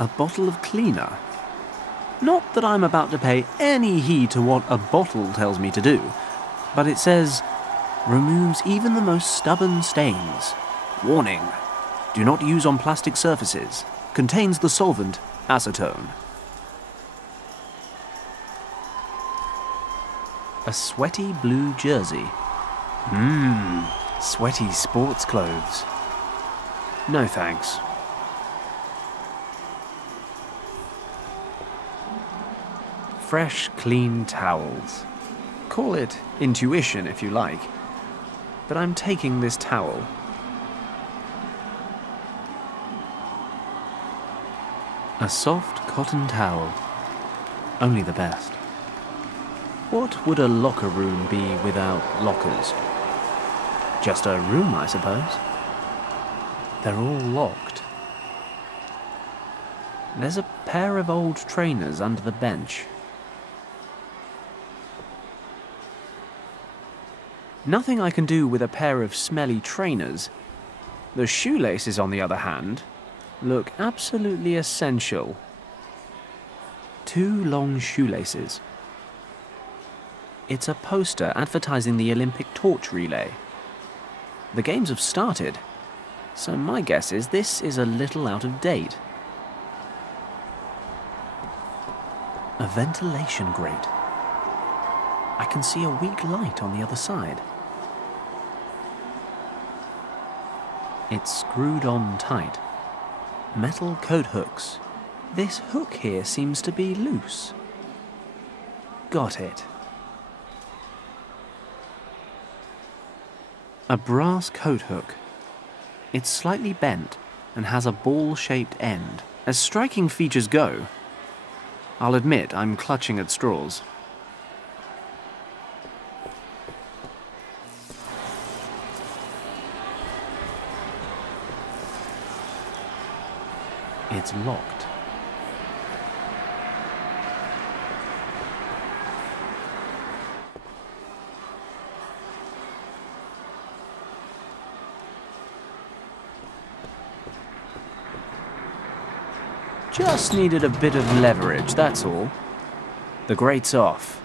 A bottle of cleaner. Not that I'm about to pay any heed to what a bottle tells me to do, but it says, removes even the most stubborn stains. Warning, do not use on plastic surfaces. Contains the solvent acetone. A sweaty blue jersey. Sweaty sports clothes. No thanks. Fresh, clean towels. Call it intuition if you like, but I'm taking this towel. A soft cotton towel. Only the best. What would a locker room be without lockers? Just a room, I suppose. They're all locked. There's a pair of old trainers under the bench. Nothing I can do with a pair of smelly trainers. The shoelaces, on the other hand, look absolutely essential. 2 long shoelaces. It's a poster advertising the Olympic torch relay. The games have started, so my guess is this is a little out of date. A ventilation grate. I can see a weak light on the other side. It's screwed on tight. Metal coat hooks. This hook here seems to be loose. Got it. A brass coat hook. It's slightly bent and has a ball-shaped end. As striking features go, I'll admit I'm clutching at straws. It's locked. Just needed a bit of leverage, that's all. The grate's off.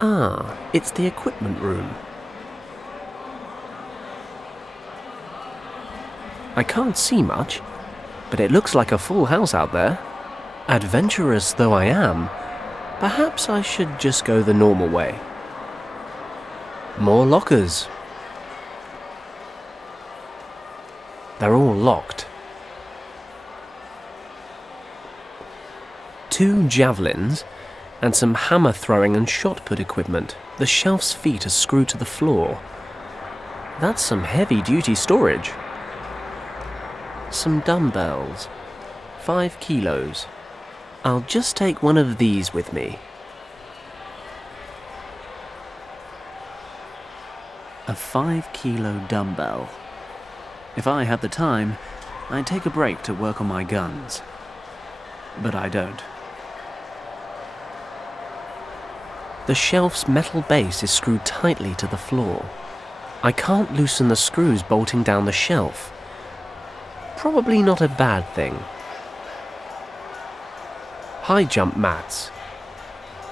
Ah, it's the equipment room. I can't see much, but it looks like a full house out there. Adventurous though I am, perhaps I should just go the normal way. More lockers. They're all locked. 2 javelins and some hammer throwing and shot put equipment. The shelf's feet are screwed to the floor. That's some heavy-duty storage. Some dumbbells. 5 kilos. I'll just take one of these with me. A 5-kilo dumbbell. If I had the time, I'd take a break to work on my guns. But I don't. The shelf's metal base is screwed tightly to the floor. I can't loosen the screws bolting down the shelf. Probably not a bad thing. High jump mats.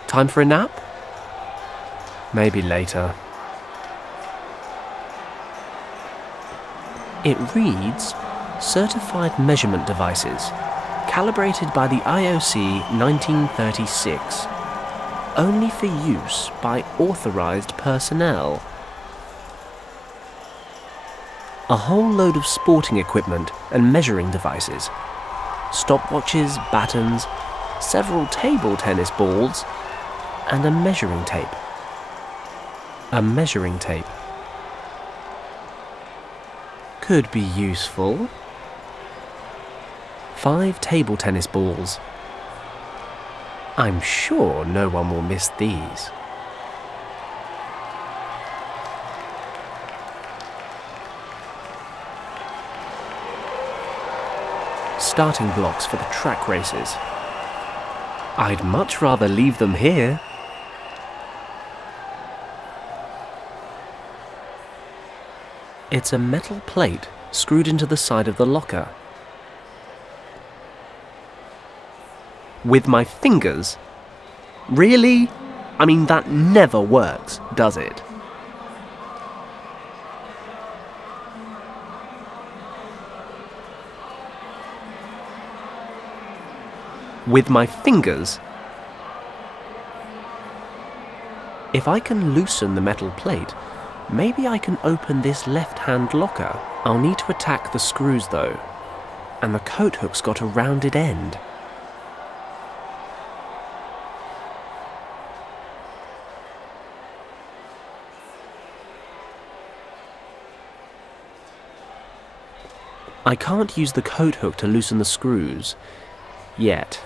Time for a nap? Maybe later. It reads, Certified Measurement Devices, calibrated by the IOC 1936. Only for use by authorized personnel. A whole load of sporting equipment and measuring devices. Stopwatches, batons, several table tennis balls, and a measuring tape. A measuring tape. Could be useful. 5 table tennis balls. I'm sure no one will miss these. Starting blocks for the track races. I'd much rather leave them here. It's a metal plate screwed into the side of the locker. With my fingers? Really? I mean, that never works, does it? With my fingers? If I can loosen the metal plate, maybe I can open this left-hand locker. I'll need to attack the screws though, and the coat hook's got a rounded end. I can't use the coat hook to loosen the screws yet.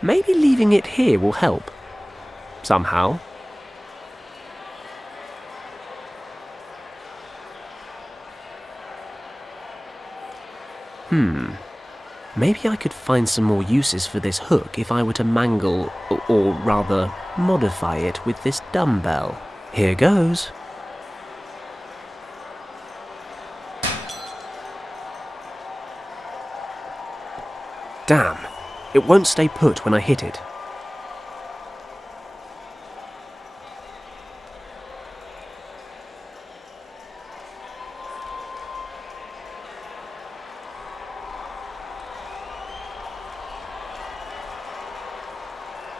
Maybe leaving it here will help. Somehow. Maybe I could find some more uses for this hook if I were to mangle, or rather, modify it with this dumbbell. Here goes. Damn, it won't stay put when I hit it.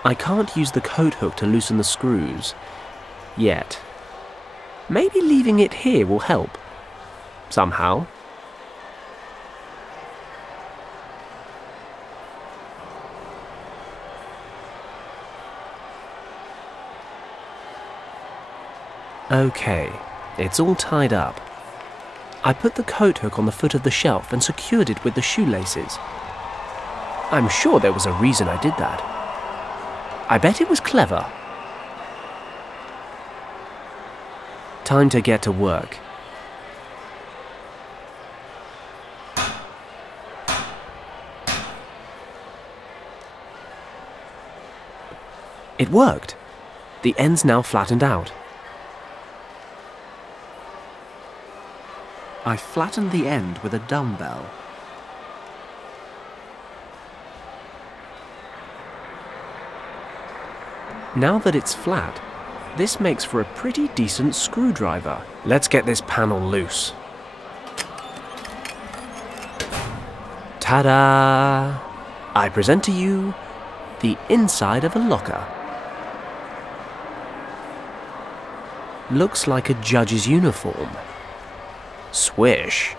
I can't use the coat hook to loosen the screws yet. Maybe leaving it here will help. Somehow. Okay, it's all tied up. I put the coat hook on the foot of the shelf and secured it with the shoelaces. I'm sure there was a reason I did that. I bet it was clever. Time to get to work. It worked. The end's now flattened out. I flattened the end with a dumbbell. Now that it's flat, this makes for a pretty decent screwdriver. Let's get this panel loose. Ta-da! I present to you the inside of a locker. Looks like a judge's uniform. Swish.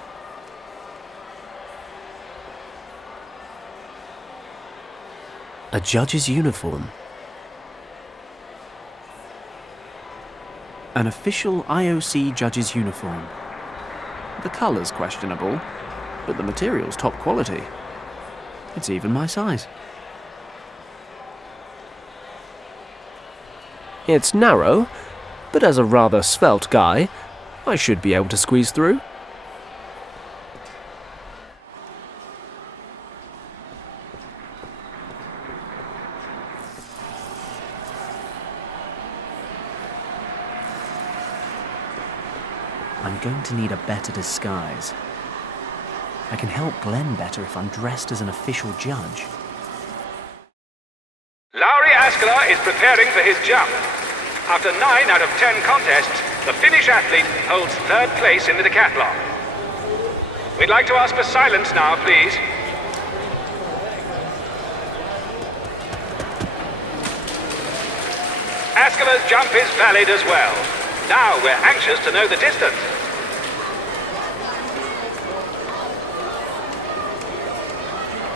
A judge's uniform. An official IOC judge's uniform. The colour's questionable, but the material's top quality. It's even my size. It's narrow, but as a rather svelte guy, I should be able to squeeze through. I'm going to need a better disguise. I can help Glenn better if I'm dressed as an official judge. Lowry Askelaar is preparing for his jump. After 9 out of 10 contests, the Finnish athlete holds 3rd place in the decathlon. We'd like to ask for silence now, please. Askelaar's jump is valid as well. Now we're anxious to know the distance.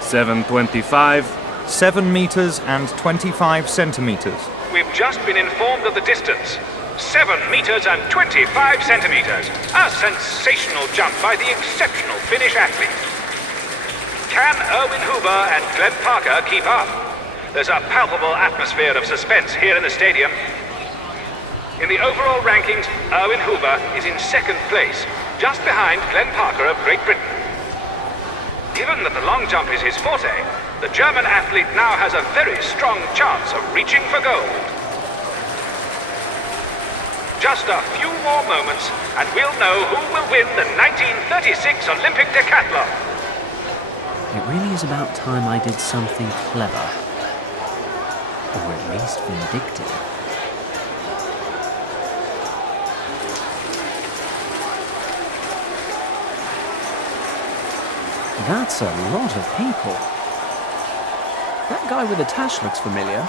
7:25. 7 meters and 25 centimeters. We've just been informed of the distance. 7 meters and 25 centimeters. A sensational jump by the exceptional Finnish athlete. Can Erwin Huber and Glenn Parker keep up? There's a palpable atmosphere of suspense here in the stadium. In the overall rankings, Erwin Huber is in 2nd place, just behind Glenn Parker of Great Britain. Given that the long jump is his forte, the German athlete now has a very strong chance of reaching for gold. Just a few more moments, and we'll know who will win the 1936 Olympic decathlon. It really is about time I did something clever. Or at least vindictive. That's a lot of people. That guy with the tash looks familiar.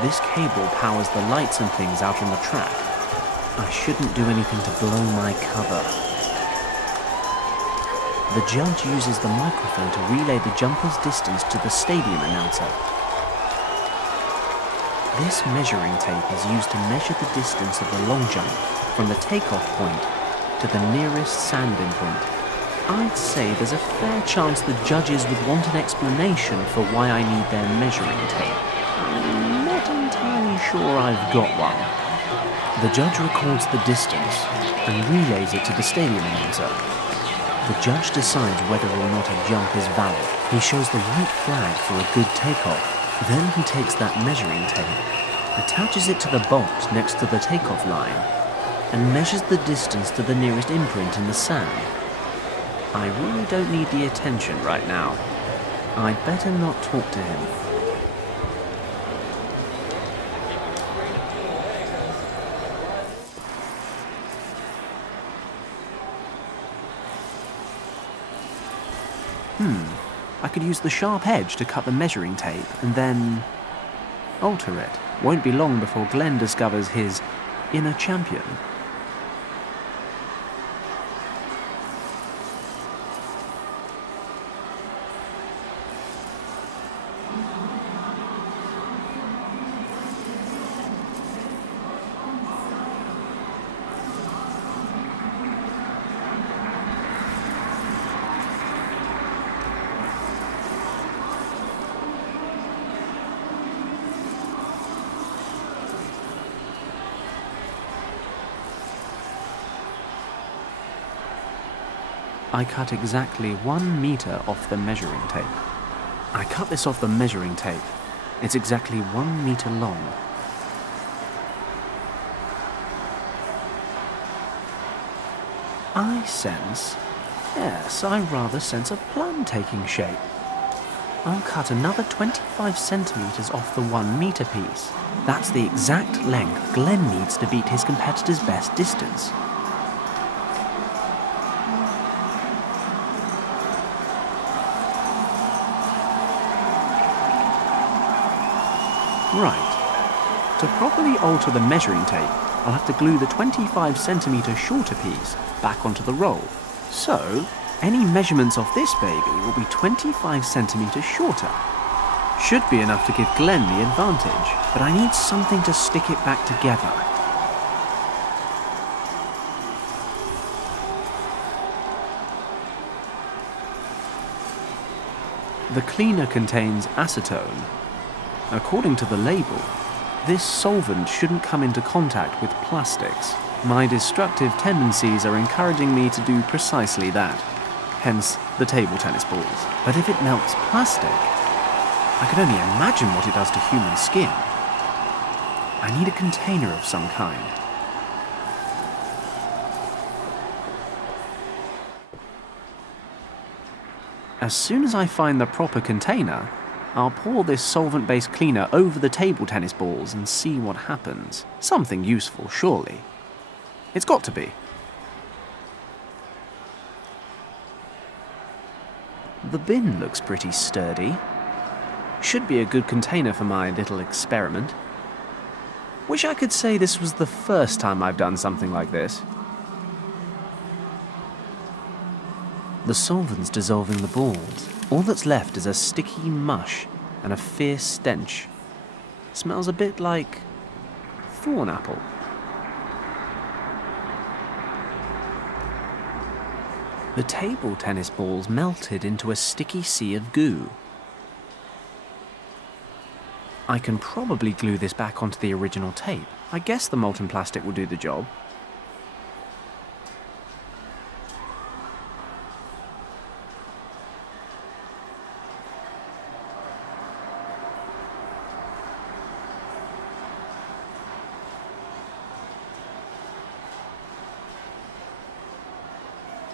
This cable powers the lights and things out on the track. I shouldn't do anything to blow my cover. The judge uses the microphone to relay the jumper's distance to the stadium announcer. This measuring tape is used to measure the distance of the long jump from the takeoff point to the nearest sand imprint. I'd say there's a fair chance the judges would want an explanation for why I need their measuring tape. I'm not entirely sure I've got one. The judge records the distance and relays it to the stadium announcer. The judge decides whether or not a jump is valid. He shows the white flag for a good takeoff. Then he takes that measuring tape, attaches it to the bolt next to the takeoff line, and measures the distance to the nearest imprint in the sand. I really don't need the attention right now. I'd better not talk to him. I could use the sharp edge to cut the measuring tape and then alter it. Won't be long before Glenn discovers his inner champion. I cut exactly 1 meter off the measuring tape. I cut this off the measuring tape. It's exactly 1 meter long. I sense, yes, I rather sense a plum taking shape. I'll cut another 25 centimeters off the 1 meter piece. That's the exact length Glenn needs to beat his competitor's best distance. Right. To properly alter the measuring tape, I'll have to glue the 25 centimeter shorter piece back onto the roll. So, any measurements of this baby will be 25 centimeters shorter. Should be enough to give Glenn the advantage, but I need something to stick it back together. The cleaner contains acetone. According to the label, this solvent shouldn't come into contact with plastics. My destructive tendencies are encouraging me to do precisely that, hence the table tennis balls. But if it melts plastic, I can only imagine what it does to human skin. I need a container of some kind. As soon as I find the proper container, I'll pour this solvent-based cleaner over the table tennis balls and see what happens. Something useful, surely. It's got to be. The bin looks pretty sturdy. Should be a good container for my little experiment. Wish I could say this was the first time I've done something like this. The solvent's dissolving the balls. All that's left is a sticky mush and a fierce stench. Smells a bit like thorn apple. The table tennis balls melted into a sticky sea of goo. I can probably glue this back onto the original tape. I guess the molten plastic will do the job.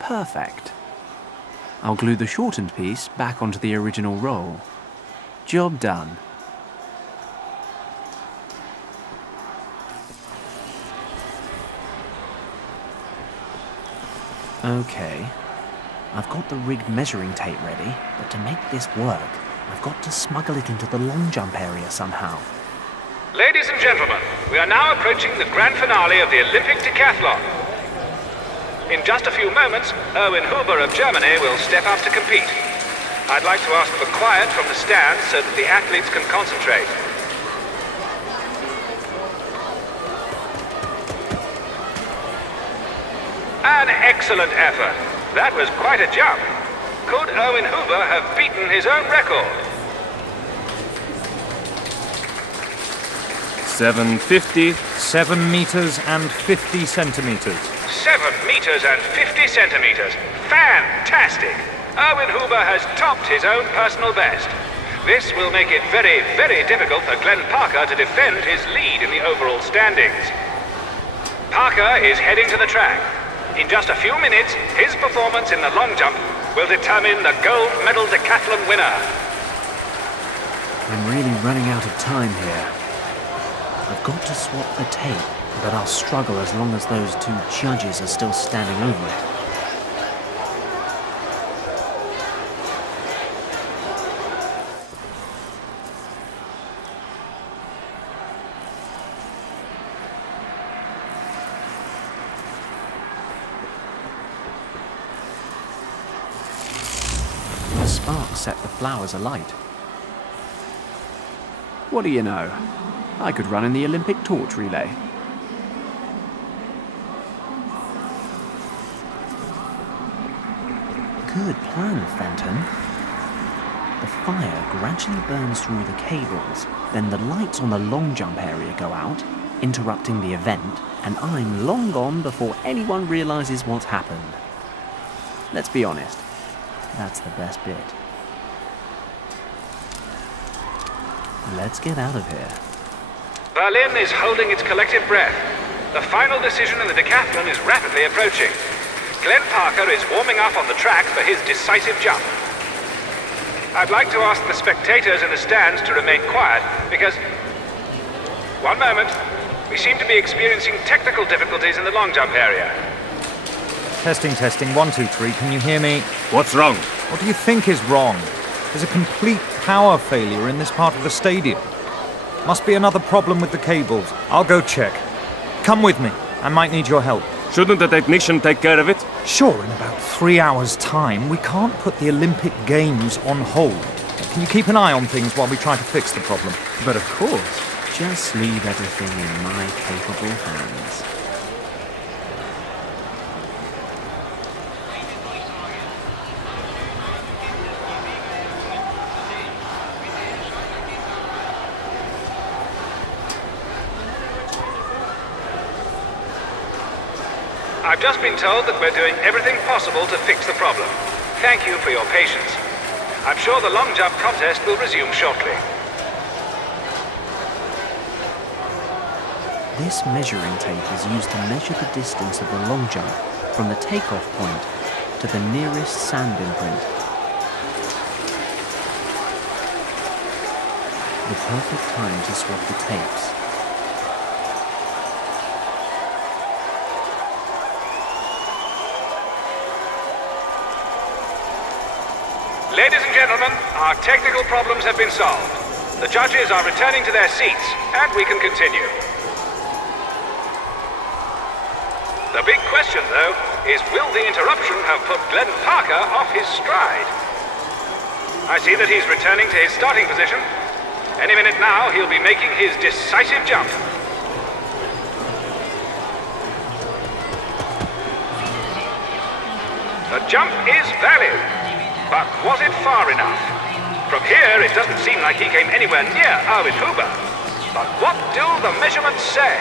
Perfect. I'll glue the shortened piece back onto the original roll. Job done. Okay. I've got the rigged measuring tape ready, but to make this work, I've got to smuggle it into the long jump area somehow. Ladies and gentlemen, we are now approaching the grand finale of the Olympic decathlon. In just a few moments, Erwin Huber of Germany will step up to compete. I'd like to ask for quiet from the stands so that the athletes can concentrate. An excellent effort. That was quite a jump. Could Erwin Huber have beaten his own record? 7:50, 7 meters and 50 centimeters. 7 meters and 50 centimeters. Fantastic! Erwin Huber has topped his own personal best. This will make it very, very difficult for Glenn Parker to defend his lead in the overall standings. Parker is heading to the track. In just a few minutes, his performance in the long jump will determine the gold medal decathlon winner. I'm really running out of time here. I've got to swap the tape, but I'll struggle as long as those two judges are still standing over it. The spark set the flowers alight. What do you know? I could run in the Olympic torch relay. Good plan, Fenton. The fire gradually burns through the cables, then the lights on the long jump area go out, interrupting the event, and I'm long gone before anyone realizes what's happened. Let's be honest, that's the best bit. Let's get out of here. Berlin is holding its collective breath. The final decision in the decathlon is rapidly approaching. Glenn Parker is warming up on the track for his decisive jump. I'd like to ask the spectators in the stands to remain quiet because... One moment. We seem to be experiencing technical difficulties in the long jump area. Testing, testing, 1, 2, 3, can you hear me? What's wrong? What do you think is wrong? There's a complete power failure in this part of the stadium. Must be another problem with the cables. I'll go check. Come with me. I might need your help. Shouldn't the technician take care of it? Sure, in about 3 hours' time. We can't put the Olympic Games on hold. Can you keep an eye on things while we try to fix the problem? But of course, just leave everything in my capable hands. I've just been told that we're doing everything possible to fix the problem. Thank you for your patience. I'm sure the long jump contest will resume shortly. This measuring tape is used to measure the distance of the long jump from the takeoff point to the nearest sand imprint. The perfect time to swap the tapes. Ladies and gentlemen, our technical problems have been solved. The judges are returning to their seats, and we can continue. The big question, though, is will the interruption have put Glenn Parker off his stride? I see that he's returning to his starting position. Any minute now, he'll be making his decisive jump. The jump is valid. But was it far enough? From here, it doesn't seem like he came anywhere near Erwin Huber. But what do the measurements say?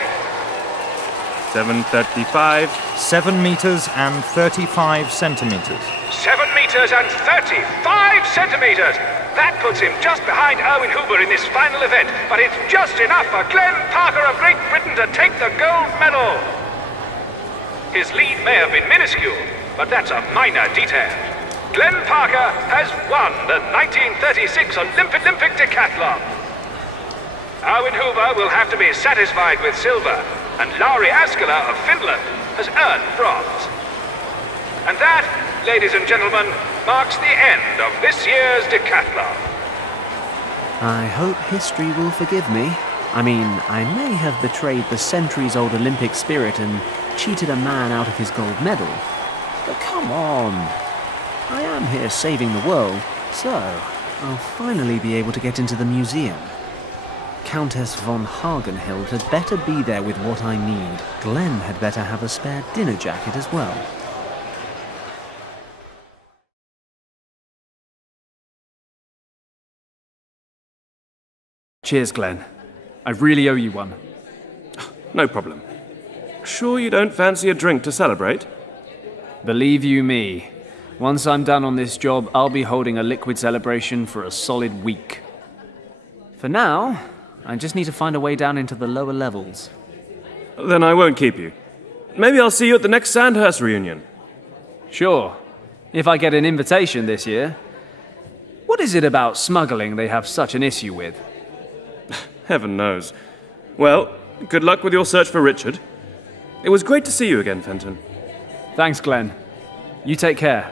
7:35. 7 meters and 35 centimeters. 7 meters and 35 centimeters! That puts him just behind Erwin Huber in this final event, but it's just enough for Glenn Parker of Great Britain to take the gold medal! His lead may have been minuscule, but that's a minor detail. Glenn Parker has won the 1936 Olympic Decathlon. Erwin Hoover will have to be satisfied with silver, and Lauri Askela of Finland has earned bronze. And that, ladies and gentlemen, marks the end of this year's decathlon. I hope history will forgive me. I mean, I may have betrayed the centuries-old Olympic spirit and cheated a man out of his gold medal. But come on. I am here saving the world, so I'll finally be able to get into the museum. Countess von Hagenhild had better be there with what I need. Glenn had better have a spare dinner jacket as well. Cheers, Glenn. I really owe you one. No problem. Sure you don't fancy a drink to celebrate? Believe you me, once I'm done on this job, I'll be holding a liquid celebration for a solid week. For now, I just need to find a way down into the lower levels. Then I won't keep you. Maybe I'll see you at the next Sandhurst reunion. Sure, if I get an invitation this year. What is it about smuggling they have such an issue with? Heaven knows. Well, good luck with your search for Richard. It was great to see you again, Fenton. Thanks, Glenn. You take care.